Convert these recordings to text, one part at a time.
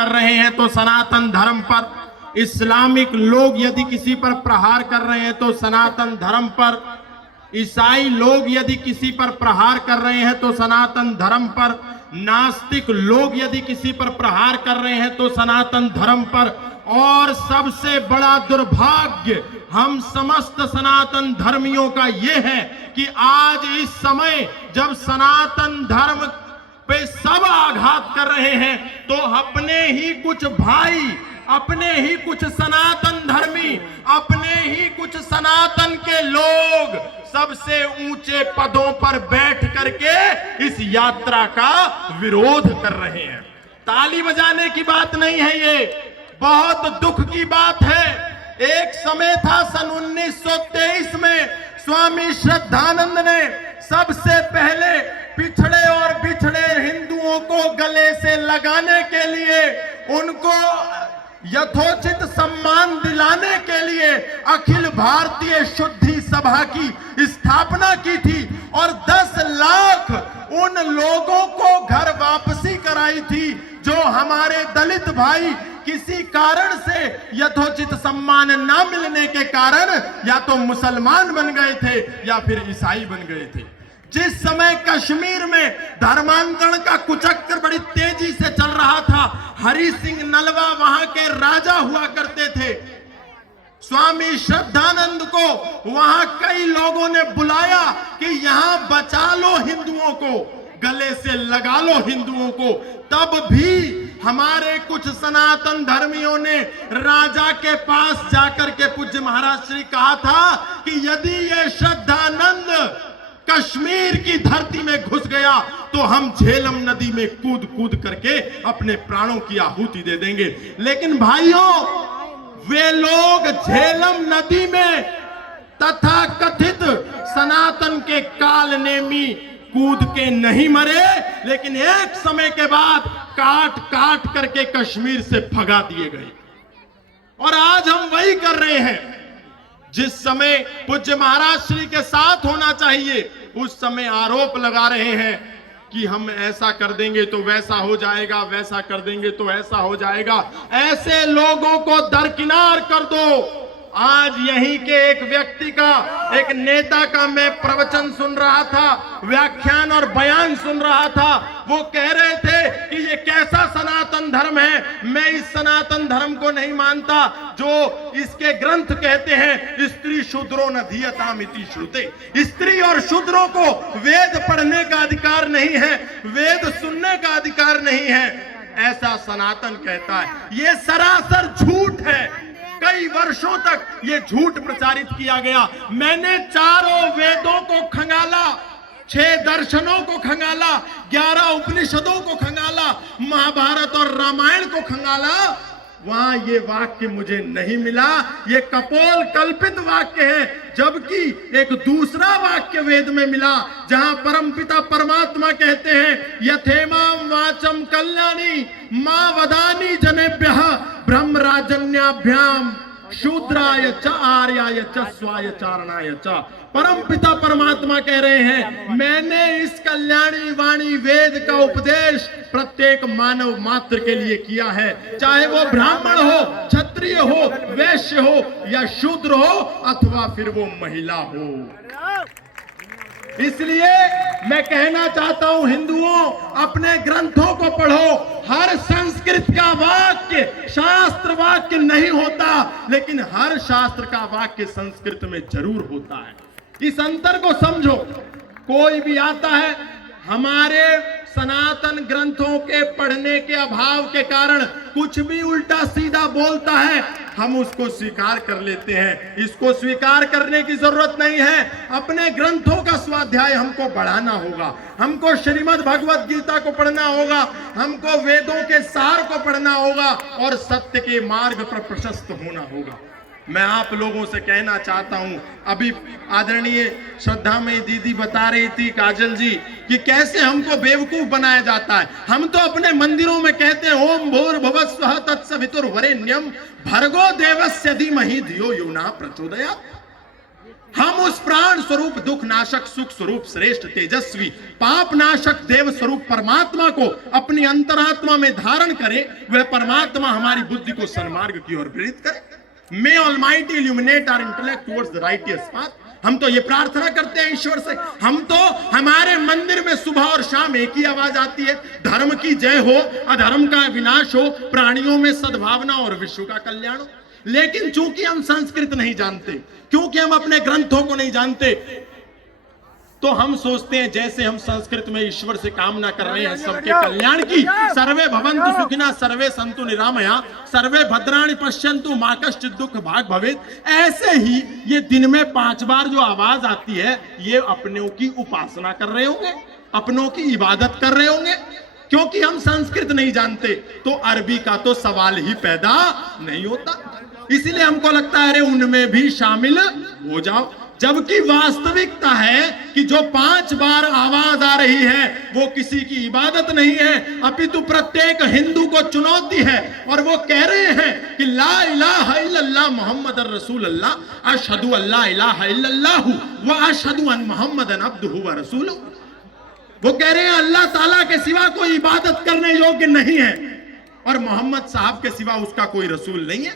कर रहे हैं तो सनातन धर्म पर, इस्लामिक लोग यदि किसी पर प्रहार कर रहे हैं तो सनातन धर्म पर, ईसाई लोग यदि किसी पर प्रहार कर रहे हैं तो सनातन धर्म पर, नास्तिक लोग यदि किसी पर प्रहार कर रहे हैं तो सनातन धर्म पर। और सबसे बड़ा दुर्भाग्य हम समस्त सनातन धर्मियों का यह है कि आज इस समय जब सनातन धर्म पे सब आघात कर रहे हैं तो अपने ही कुछ भाई, अपने ही कुछ सनातन धर्मी, अपने ही कुछ सनातन के लोग सबसे ऊंचे पदों पर बैठ करके इस यात्रा का विरोध कर रहे हैं। ताली बजाने की बात नहीं है, ये बहुत दुख की बात है। एक समय था सन 1923 में स्वामी श्रद्धानंद ने सबसे पहले पिछड़े और बिछड़े हिंदुओं को गले से लगाने के लिए, उनको यथोचित सम्मान दिलाने के लिए अखिल भारतीय शुद्धि सभा की स्थापना की थी और 10 लाख उन लोगों को घर वापसी कराई थी जो हमारे दलित भाई किसी कारण से यथोचित सम्मान ना मिलने के कारण या तो मुसलमान बन गए थे या फिर ईसाई बन गए थे। जिस समय कश्मीर में धर्मांतरण का कुचक्र बड़ी तेजी से चल रहा था, हरि सिंह नलवा वहां के राजा हुआ करते थे। स्वामी श्रद्धानंद को वहां कई लोगों ने बुलाया कि यहां बचा लो हिंदुओं को, गले से लगा लो हिंदुओं को। तब भी हमारे कुछ सनातन धर्मियों ने राजा के पास जाकर के पूज्य महाराज श्री कहा था कि यदि ये श्रद्धानंद कश्मीर की धरती में घुस गया तो हम झेलम नदी में कूद कूद करके अपने प्राणों की आहुति दे देंगे। लेकिन भाइयों, वे लोग झेलम नदी में तथा कथित सनातन के कालनेमी कूद के नहीं मरे, लेकिन एक समय के बाद काट काट करके कश्मीर से भगा दिए गए। और आज हम वही कर रहे हैं। जिस समय पूज्य महाराज श्री के साथ होना चाहिए उस समय आरोप लगा रहे हैं कि हम ऐसा कर देंगे तो वैसा हो जाएगा, वैसा कर देंगे तो ऐसा हो जाएगा। ऐसे लोगों को दरकिनार कर दो। आज यहीं के एक व्यक्ति का, एक नेता का मैं प्रवचन सुन रहा था, व्याख्यान और बयान सुन रहा था। वो कह रहे थे कि ये कैसा सनातन धर्म है, मैं इस सनातन धर्म को नहीं मानता जो इसके ग्रंथ कहते हैं स्त्री शूद्रो न धीयतामिति श्रुते। स्त्री और शूद्रों को वेद पढ़ने का अधिकार नहीं है, वेद सुनने का अधिकार नहीं है, ऐसा सनातन कहता है। ये सरासर झूठ है। कई वर्षों तक ये झूठ प्रचारित किया गया। मैंने चारों वेदों को खंगाला, 6 दर्शनों को खंगाला, 11 उपनिषदों को खंगाला, महाभारत और रामायण को खंगाला, वहां ये वाक्य मुझे नहीं मिला। ये कपोल कल्पित वाक्य है। जबकि एक दूसरा वाक्य वेद में मिला जहां परमपिता परमात्मा कहते हैं यथेमाम वाचम कल्याणी मां वदानी जनेभ्यः ब्रह्मराजन्याभ्याम शूद्राय च आर्याय च स्वाय चारणाय च। परमपिता परमात्मा कह रहे हैं मैंने इस कल्याणी वाणी वेद का उपदेश प्रत्येक मानव मात्र के लिए किया है, चाहे वो ब्राह्मण हो, क्षत्रिय हो, वैश्य हो या शूद्र हो अथवा फिर वो महिला हो। इसलिए मैं कहना चाहता हूं हिंदुओं, अपने ग्रंथों को पढ़ो। हर संस्कृत का वाक्य शास्त्र वाक्य नहीं होता, लेकिन हर शास्त्र का वाक्य संस्कृत में जरूर होता है। इस अंतर को समझो। कोई भी आता है, हमारे सनातन ग्रंथों के पढ़ने के अभाव के कारण कुछ भी उल्टा सीधा बोलता है, हम उसको स्वीकार कर लेते हैं। इसको स्वीकार करने की जरूरत नहीं है। अपने ग्रंथों का स्वाध्याय हमको बढ़ाना होगा, हमको श्रीमद् भगवत गीता को पढ़ना होगा, हमको वेदों के सार को पढ़ना होगा और सत्य के मार्ग पर प्रशस्त होना होगा। मैं आप लोगों से कहना चाहता हूं, अभी आदरणीय श्रद्धामयी दीदी बता रही थी काजल जी कि कैसे हमको बेवकूफ बनाया जाता है। हम तो अपने मंदिरों में कहते हैं ओम भूर्भुवः स्वः तत्सवितुर्वरेण्यं भर्गो देवस्य धीमहि धियो यो नः प्रचोदयात्। हम उस प्राण स्वरूप दुख नाशक सुख स्वरूप श्रेष्ठ तेजस्वी पाप नाशक देव स्वरूप परमात्मा को अपनी अंतरात्मा में धारण करें, वह परमात्मा हमारी बुद्धि को सन्मार्ग की ओर प्रेरित करे। May Almighty illuminate our intellect towards the righteous path. हम तो ये प्रार्थना करते हैं ईश्वर से, हम तो हमारे मंदिर में सुबह और शाम एक ही आवाज आती है, धर्म की जय हो, अधर्म का विनाश हो, प्राणियों में सद्भावना और विश्व का कल्याण हो। लेकिन चूंकि हम संस्कृत नहीं जानते, क्योंकि हम अपने ग्रंथों को नहीं जानते, तो हम सोचते हैं जैसे हम संस्कृत में ईश्वर से कामना कर रहे हैं सबके कल्याण की, सर्वे भवन्तु सुखिनः सर्वे सन्तु निरामया सर्वे भद्राणि पश्यन्तु मा कश्चित् दुःख भाग् भवेत्, ऐसे ही ये दिन में 5 बार जो आवाज आती है, ये अपनों की उपासना कर रहे होंगे, अपनों की इबादत कर रहे होंगे। क्योंकि हम संस्कृत नहीं जानते तो अरबी का तो सवाल ही पैदा नहीं होता। इसीलिए हमको लगता है अरे उनमें भी शामिल हो जाओ, जबकि वास्तविकता है कि जो 5 बार आवाज आ रही है वो किसी की इबादत नहीं है, अपितु प्रत्येक हिंदू को चुनौती है। और वो कह रहे हैं कि ला इलाहा इल्लल्लाह मुहम्मदुर रसूलुल्लाह अशहदु अल्ला इलाहा इल्लल्लाह व अशहदु अन मुहम्मदन अब्दुहु व रसूलुहु। वो कह रहे हैं अल्लाह ताला के सिवा कोई इबादत करने योग्य नहीं है और मोहम्मद साहब के सिवा उसका कोई रसूल नहीं है।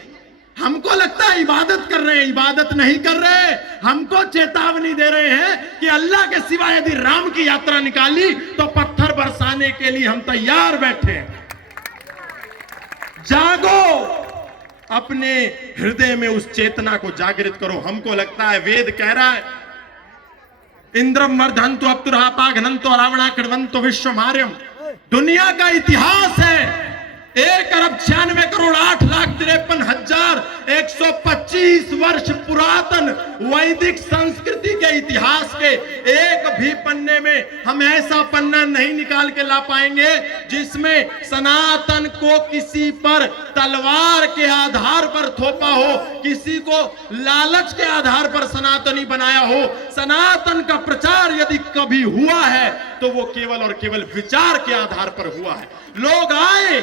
हमको लगता है इबादत कर रहे हैं, इबादत नहीं कर रहे। हमको चेतावनी दे रहे हैं कि अल्लाह के सिवा यदि राम की यात्रा निकाली तो पत्थर बरसाने के लिए हम तैयार बैठे हैं। जागो, अपने हृदय में उस चेतना को जागृत करो। हमको लगता है वेद कह रहा है इंद्रम वर्धन्तु अप्तुरः पाघ्नन्तो रावणा कृण्वन्तो विश्वमार्यम। दुनिया का इतिहास है 1,68,53,125 वर्ष पुरातन वैदिक संस्कृति के इतिहास के एक भी पन्ने में हम ऐसा पन्ना नहीं निकाल के ला पाएंगे जिसमें सनातन को किसी पर तलवार के आधार पर थोपा हो, किसी को लालच के आधार पर सनातनी बनाया हो। सनातन का प्रचार यदि कभी हुआ है तो वो केवल और केवल विचार के आधार पर हुआ है। लोग आए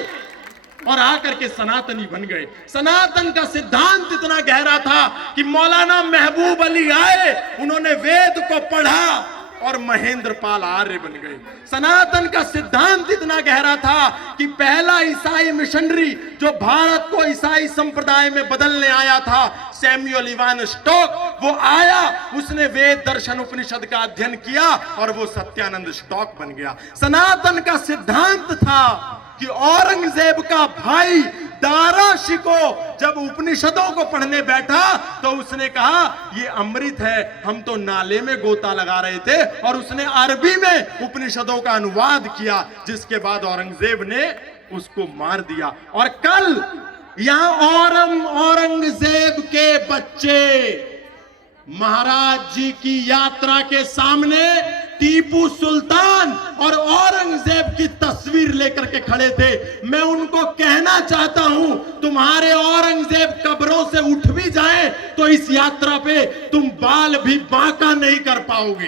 और आकर के सनातनी बन गए। सनातन का सिद्धांत इतना गहरा था कि मौलाना महबूब अली आए, उन्होंने वेद को पढ़ा और महेंद्र पाल आर्य बन गए। सनातन का सिद्धांत इतना गहरा था कि पहला ईसाई मिशनरी जो भारत को ईसाई संप्रदाय में बदलने आया था, सैमुअल इवान स्टॉक, वो आया, उसने वेद दर्शन उपनिषद का अध्ययन किया और वो सत्यानंद स्टॉक बन गया। सनातन का सिद्धांत था कि औरंगजेब का भाई दारा शिको जब उपनिषदों को पढ़ने बैठा तो उसने कहा ये अमृत है, हम तो नाले में गोता लगा रहे थे, और उसने अरबी में उपनिषदों का अनुवाद किया, जिसके बाद औरंगजेब ने उसको मार दिया। और कल यहां औरंगजेब के बच्चे महाराज जी की यात्रा के सामने टीपू सुल्तान और औरंगजेब की तस्वीर लेकर के खड़े थे। मैं उनको कहना चाहता हूं, तुम्हारे औरंगजेब कब्रों से उठ भी जाए तो इस यात्रा पे तुम बाल भी बांका नहीं कर पाओगे।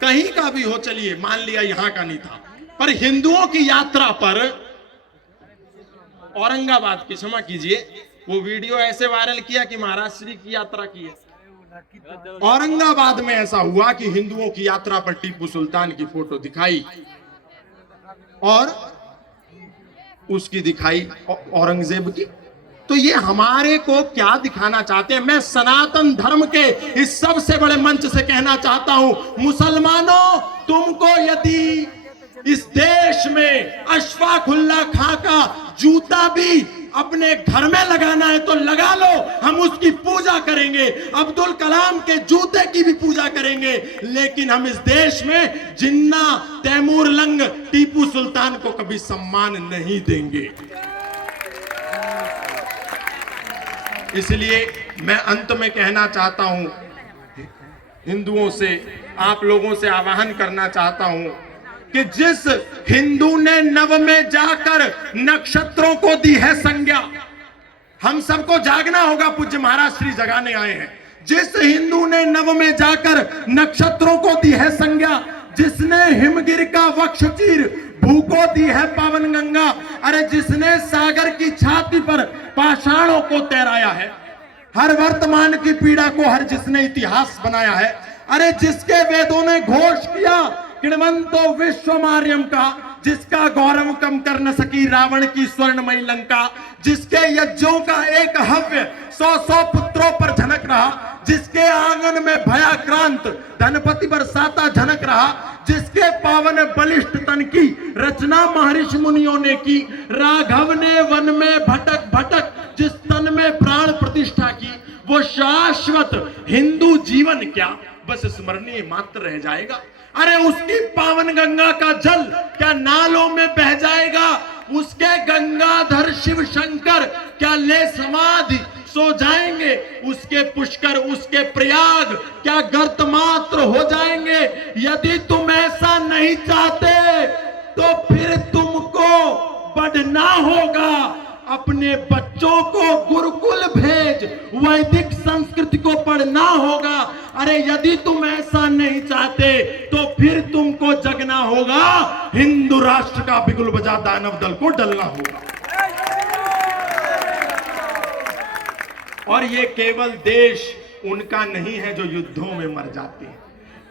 कहीं का भी हो, चलिए मान लिया यहां का नहीं था, पर हिंदुओं की यात्रा पर औरंगाबाद की, क्षमा कीजिए, वो वीडियो ऐसे वायरल किया कि महाराज श्री की यात्रा की है। औरंगाबाद में ऐसा हुआ कि हिंदुओं की यात्रा पर टीपू सुल्तान की फोटो दिखाई और उसकी दिखाई औरंगजेब की। तो ये हमारे को क्या दिखाना चाहते हैं? मैं सनातन धर्म के इस सबसे बड़े मंच से कहना चाहता हूं, मुसलमानों, तुमको यदि इस देश में अशफाकुल्ला खां का जूता भी अपने घर में लगाना है तो लगा लो, हम उसकी पूजा करेंगे। अब्दुल कलाम के जूते की भी पूजा करेंगे, लेकिन हम इस देश में जिन्ना, तैमूर लंग, टीपू सुल्तान को कभी सम्मान नहीं देंगे। इसलिए मैं अंत में कहना चाहता हूं, हिंदुओं से, आप लोगों से आह्वान करना चाहता हूं कि जिस हिंदू ने नव में जाकर नक्षत्रों को दी है संज्ञा, हम सबको जागना होगा, पूज्य महाराज श्री जगाने आए हैं। जिस हिंदू ने नव में जाकर नक्षत्रों को दी है संज्ञा, जिसने हिमगिर का वक्ष चीर भू को दी है पावन गंगा, अरे जिसने सागर की छाती पर पाषाणों को तैराया है, हर वर्तमान की पीड़ा को हर जिसने इतिहास बनाया है, अरे जिसके वेदों ने घोष किया किणवंतो विश्वमार्यम का, जिसका गौरव कम कर न सकी रावण की स्वर्णमयी लंका, जिसके यज्ञों का एक हव्य 100 पुत्रों पर झनक रहा, जिसके आंगन में भयाक्रांत धनपति बरसाता झनक रहा, जिसके पावन बलिष्ठ तन की रचना महर्षि मुनियों ने की, राघव ने वन में भटक भटक जिस तन में प्राण प्रतिष्ठा की, वो शाश्वत हिंदू जीवन क्या बस स्मरणीय मात्र रह जाएगा। अरे उसकी पावन गंगा का जल क्या नालों में बह जाएगा, उसके गंगाधर शिव शंकर क्या ले समाधि सो जाएंगे, उसके पुष्कर उसके प्रयाग क्या गर्त मात्र हो जाएंगे। यदि तुम ऐसा नहीं चाहते तो फिर तुमको बढ़ना होगा, अपने बच्चों को गुरुकुल भेज वैदिक संस्कृति को पढ़ना होगा। अरे यदि तुम ऐसा नहीं चाहते तो फिर तुमको जगना होगा, हिंदू राष्ट्र का बिगुल बजा दानव दल को डलना होगा। और ये केवल देश उनका नहीं है जो युद्धों में मर जाते हैं,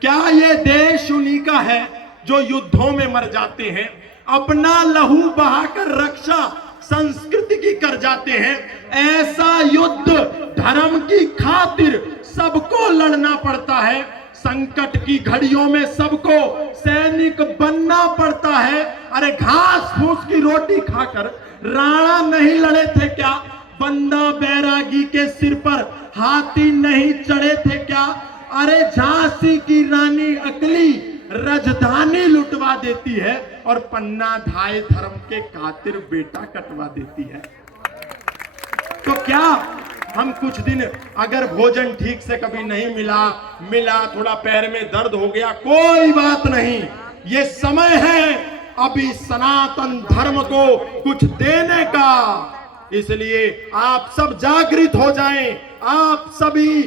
क्या ये देश उन्हीं का है जो युद्धों में मर जाते हैं, अपना लहू बहाकर रक्षा संस्कृति की कर जाते हैं। ऐसा युद्ध धर्म की खातिर सबको लड़ना पड़ता है, संकट की घड़ियों में सबको सैनिक बनना पड़ता है। अरे घास फूस की रोटी खाकर राणा नहीं लड़े थे क्या, बंदा बैरागी के सिर पर हाथी नहीं चढ़े थे क्या, अरे झांसी की रानी अकली राजधानी लुटवा देती है और पन्ना धाय धर्म के खातिर बेटा कटवा देती है। तो क्या हम कुछ दिन अगर भोजन ठीक से कभी नहीं मिला थोड़ा पैर में दर्द हो गया, कोई बात नहीं, ये समय है अभी सनातन धर्म को कुछ देने का। इसलिए आप सब जागृत हो जाएं, आप सभी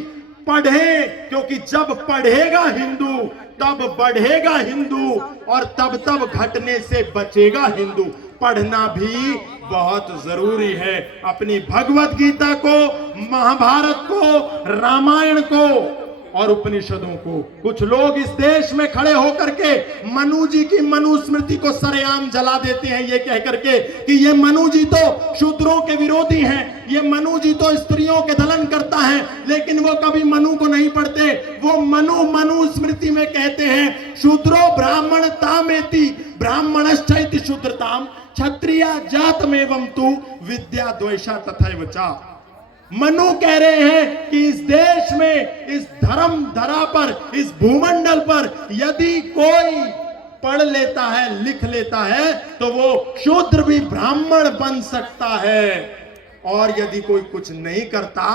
पढ़ें, क्योंकि जब पढ़ेगा हिंदू तब बढ़ेगा हिंदू और तब घटने से बचेगा हिंदू। पढ़ना भी बहुत जरूरी है, अपनी भगवत गीता को, महाभारत को, रामायण को और उपनिषदों को। कुछ लोग इस देश में खड़े होकर के मनु जी की मनुस्मृति को सरेआम जला देते हैं, ये कह करके कि ये मनु जी तो शूद्रों के विरोधी हैं, ये मनु जी तो स्त्रियों के दलन करता है, लेकिन वो कभी मनु को नहीं पढ़ते। वो मनुस्मृति में कहते हैं शूद्रो ब्राह्मण तामेति ब्राह्मणश्चैति शूद्रताम क्षत्रिया जातमेवं तु विद्या द्वेषा तथैव च। मनु कह रहे हैं कि इस देश में, इस धर्म धरा पर, इस भूमंडल पर यदि कोई पढ़ लेता है, लिख लेता है, तो वो शूद्र भी ब्राह्मण बन सकता है। और यदि कोई कुछ नहीं करता,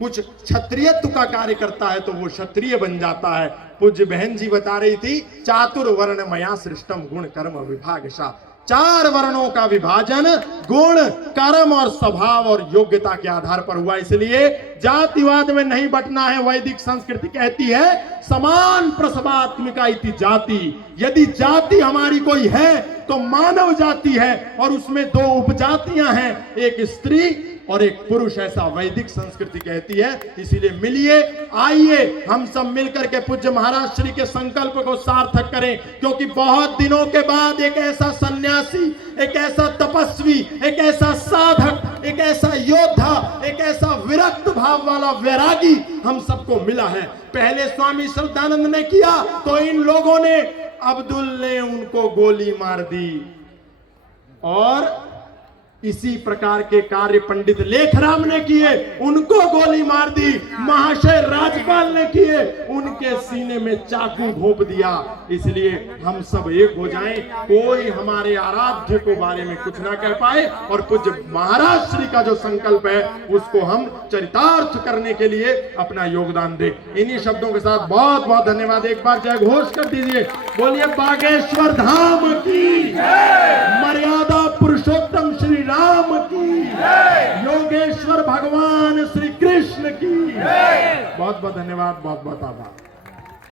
कुछ क्षत्रियत्व का कार्य करता है, तो वो क्षत्रिय बन जाता है। पूज्य बहन जी बता रही थी, चातुर्वर्ण मया सृष्टम गुण कर्म विभागशा। 4 वर्णों का विभाजन गुण, कर्म और स्वभाव और योग्यता के आधार पर हुआ। इसलिए जातिवाद में नहीं बटना है। वैदिक संस्कृति कहती है समान प्रसवात्मिका इति जाति। यदि जाति हमारी कोई है तो मानव जाति है, और उसमें 2 उपजातियां हैं, एक स्त्री और एक पुरुष, ऐसा वैदिक संस्कृति कहती है। इसीलिए मिलिए, आइए हम सब मिलकर के पूज्य महाराज श्री के संकल्प को सार्थक करें, क्योंकि बहुत दिनों के बाद एक ऐसा सन्यासी, एक ऐसा तपस्वी, एक ऐसा साधक, एक ऐसा योद्धा, एक ऐसा विरक्त भाव वाला वैरागी हम सबको मिला है। पहले स्वामी श्रद्धानंद ने किया तो इन लोगों ने, अब्दुल ने उनको गोली मार दी, और इसी प्रकार के कार्य पंडित लेखराम ने किए, उनको गोली मार दी। महाशय राजपाल ने किए, उनके सीने में चाकू घोंप दिया। इसलिए हम सब एक हो जाएं, कोई हमारे आराध्य को बारे में कुछ ना कह पाए, और पूज्य महाराज श्री का जो संकल्प है उसको हम चरितार्थ करने के लिए अपना योगदान दें। इन्हीं शब्दों के साथ बहुत बहुत धन्यवाद। एक बार जय घोष कर दीजिए, बोलिए बागेश्वर धाम की, मर्यादा पुरुषोत्तम श्री राम की, योगेश्वर भगवान श्री कृष्ण की। बहुत बहुत धन्यवाद, बहुत बहुत आभार।